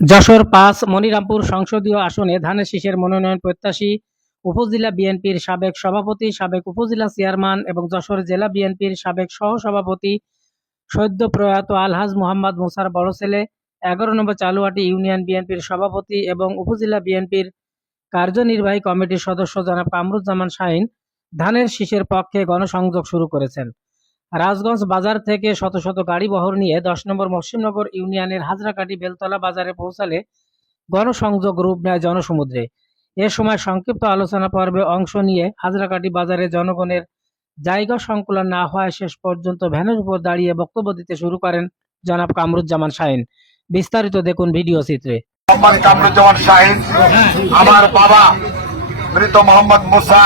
যশোর ৫ মনিরামপুর সংসদীয় আসনে ধানের শীষের মনোনয়ন প্রত্যাশী উপজেলা বিএনপির সাবেক সভাপতি, সাবেক উপজেলা চেয়ারম্যান এবং যশোর জেলা বিএনপির সাবেক সহসভাপতি সদ্য প্রয়াত আলহাজ মোহাম্মদ মুসার বড় ছেলে, ১১ নম্বর চালুয়াটি ইউনিয়ন বিএনপির সভাপতি এবং উপজেলা বিএনপির কার্যনির্বাহী কমিটির সদস্য জনাব কামরুজ্জামান শাহীন ধানের শীষের পক্ষে গণসংযোগ শুরু করেছেন। রাজগঞ্জ বাজার থেকে শত শত গাড়ি বহর নিয়ে ১০ নম্বর মসলিমনগর ইউনিয়নের হাজরাকাঠি বেলতলা বাজারে পৌঁছালে গণসংযোগ রূপ নেয় জনসমুদ্রে। এ সময় সংক্ষিপ্ত আলোচনা পর্বে অংশ নিয়ে হাজরাকাঠি বাজারে জনগণের জায়গা সংকুলান না হওয়ায় শেষ পর্যন্ত ভ্যানের উপর দাঁড়িয়ে বক্তব্য দিতে শুরু করেন জনাব কামরুজ্জামান শাহীন। বিস্তারিত দেখুন ভিডিও চিত্রে। কামরুজ্জামান শাহীন, আমার বাবা মৃত মোহাম্মদ মুসা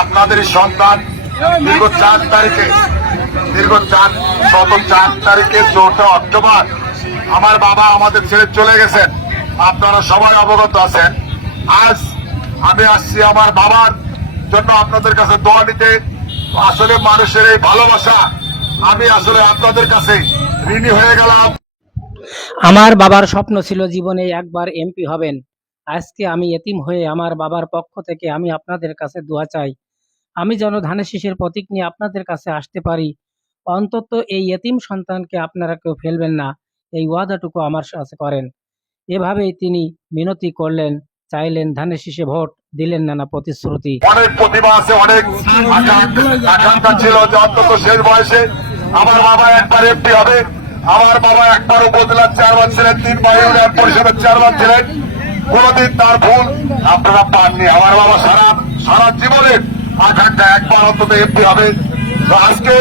আপনাদের সন্তান দীর্ঘ ৪ তারিখে ৪ অক্টোবর আমার বাবা আমাদের ছেড়ে চলে গেছেন। আপনারা সবাই অবগত আছেন। আজ আমি আসছি আমার বাবার জন্য আপনাদের কাছে দোয়া নিতে। আসলে মানুষের এই ভালোবাসা, আমি আসলে আপনাদের কাছে ঋণী হয়ে গেলাম। আমার বাবার স্বপ্ন ছিল জীবনে একবার এমপি হবেন। আজকে আমি এতিম হয়ে আমার বাবার পক্ষ থেকে আমি আপনাদের কাছে দোয়া চাই, আমি যেন ধানের শীষের প্রতীক নিয়ে আপনাদের কাছে আসতে পারি। অন্তত এই এতিম সন্তানকে আপনারা কেউ ফেলবেন না, এই ওয়াদাটুকু আমার কাছে করেন। এভাবেই তিনি মিনতি করলেন, চাইলেন ধানের শীষে ভোট, দিলেন নানা প্রতিশ্রুতি। অনেক প্রতিভা আছে, অনেক আকাঙ্ক্ষা ছিল যে অন্তত শেষ বয়সে আমার বাবা একবার এমপি হবে। আমার বাবা একবার উপজেলার চেয়ারম্যান ছিলেন, ৩ বার ইউনিয়ন পরিষদের চেয়ারম্যান ছিলেন। কোনদিন তার ভুল আপনারা পাননি। আমার বাবা সারা জীবনের আকাঙ্ক্ষা একবার অন্তত এমপি হবে। তো আজকে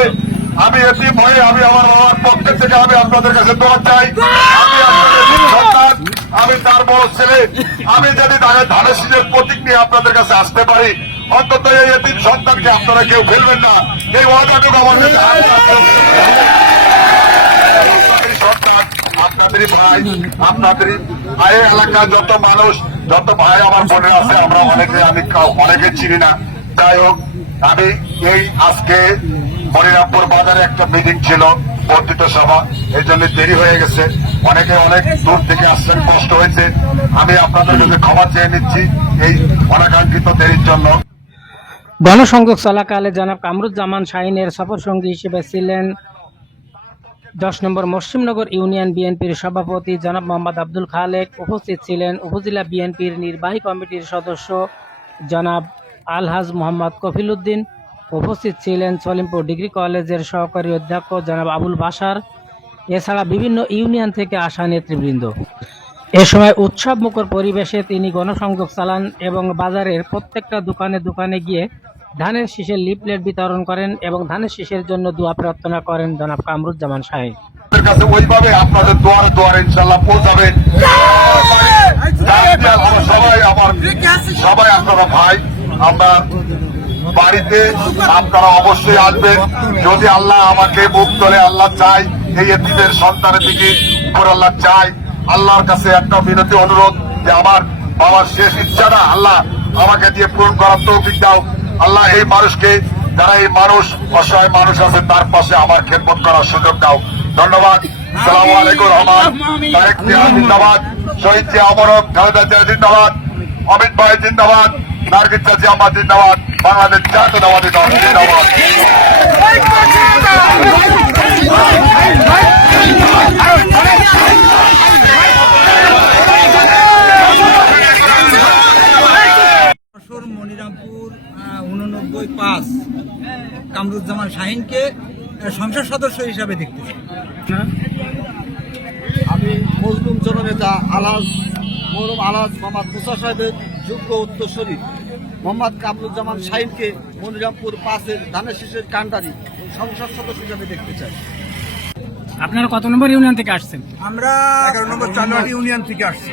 আমি এমপি হয়ে আমি আমার বাবার পক্ষের থেকে আমি আপনাদের কাছে দোয়া চাই। আমি আপনাদের সন্তান, আমি তার বড় ছেলে, আমি যদি ধানের শীষের প্রতীক নিয়ে আপনাদের কাছে আসতে পারি, অন্তত এই এতিম সন্তানকে আপনারা কেউ ফেলবেন না, এই ওয়াদাটুকু আমার আপনাদেরই ভাই, আপনাদেরই ভাই। এলাকার যত মানুষ, যত ভাই আমার বোনের আছে, আমরা অনেকে চিনি না। যাই হোক, আমি এই আজকে মনিরামপুর বাজারে একটা মিটিং ছিল, বর্ধিত সভা, এই জন্য দেরি হয়ে গেছে। অনেকে অনেক দূর থেকে আসছেন, কষ্ট হয়েছে। আমি আপনাদের কাছে ক্ষমা চেয়ে নিচ্ছি এই অনাকাঙ্ক্ষিত দেরির জন্য। গণসংযোগ চলাকালে জনাব কামরুজ্জামান শাহীনের সফরসঙ্গী হিসেবে ছিলেন ১০ নম্বর মসলিমনগর ইউনিয়ন বিএনপির সভাপতি জনাব মোহাম্মদ আব্দুল খালেক। উপস্থিত ছিলেন উপজেলা বিএনপির নির্বাহী কমিটির সদস্য জনাব আলহাজ মোহাম্মদ কফিল উদ্দিন। উপস্থিত ছিলেন সলিমপুর ডিগ্রি কলেজের সহকারী অধ্যক্ষ জনাব আবুল বাশার, এছাড়া বিভিন্ন ইউনিয়ন থেকে আসা নেতৃবৃন্দ। এ সময় উৎসবমুখর পরিবেশে তিনি গণসংযোগ চালান এবং বাজারের প্রত্যেকটা দোকানে দোকানে গিয়ে ধানের শীষের লিফলেট বিতরণ করেন এবং ধানের শীষের জন্য দোয়া প্রার্থনা করেন জনাব কামরুজ্জামান শাহীন। ওইভাবে আপনাদের দোয়ারে ইনশাল্লাহ পৌঁছাবে। সবাই আপনারা ভাই, আমরা বাড়িতে আপনারা অবশ্যই আসবেন। যদি আল্লাহ আমাকে মুখ তোলে, আল্লাহ চাই এই এতিমের সন্তানের দিকে উপর আল্লাহ চাই। আল্লাহর কাছে একটা বিনতি অনুরোধ যে আমার বাবার শেষ ইচ্ছাটা আল্লাহ আমাকে দিয়ে পূরণ করার তৌফিক দাও। আল্লাহ এই মানুষকে, যারা এই মানুষ অসহায় মানুষ আছে, তার পাশে আমার খেদমত করার সুযোগ দাও। ধন্যবাদ। আসসালামু আলাইকুম রহমান। তারেক জিয়া জিন্দাবাদ, শহীদ জিয়া অমরক, খালেদা জিয়া জিন্দাবাদ, অমিত ভাই জিন্দাবাদ, নার্গিস চাচি আমার জিন্দাবাদ, বাংলাদেশ জাতীয়তাবাদী দল জিন্দাবাদ। মনিরামপুর 89-5 কামরুজ্জামান শাহীনকে সংসদ সদস্য হিসাবে দেখতেছি। আমি মজলুম জননেতা আলহাজ মোহাম্মদ মুসা সাহেবের যোগ্য উত্তরসূরি মোহাম্মদ কামরুজ্জামান শাহীনকে মনিরামপুর 5-এর ধানের শীষের কান্ডারি সংসদ সদস্য হিসাবে দেখতে চাই। আপনারা কত নম্বর ইউনিয়ন থেকে আসছেন? আমরা 11 নম্বর চালুয়াটি ইউনিয়ন থেকে আসছি।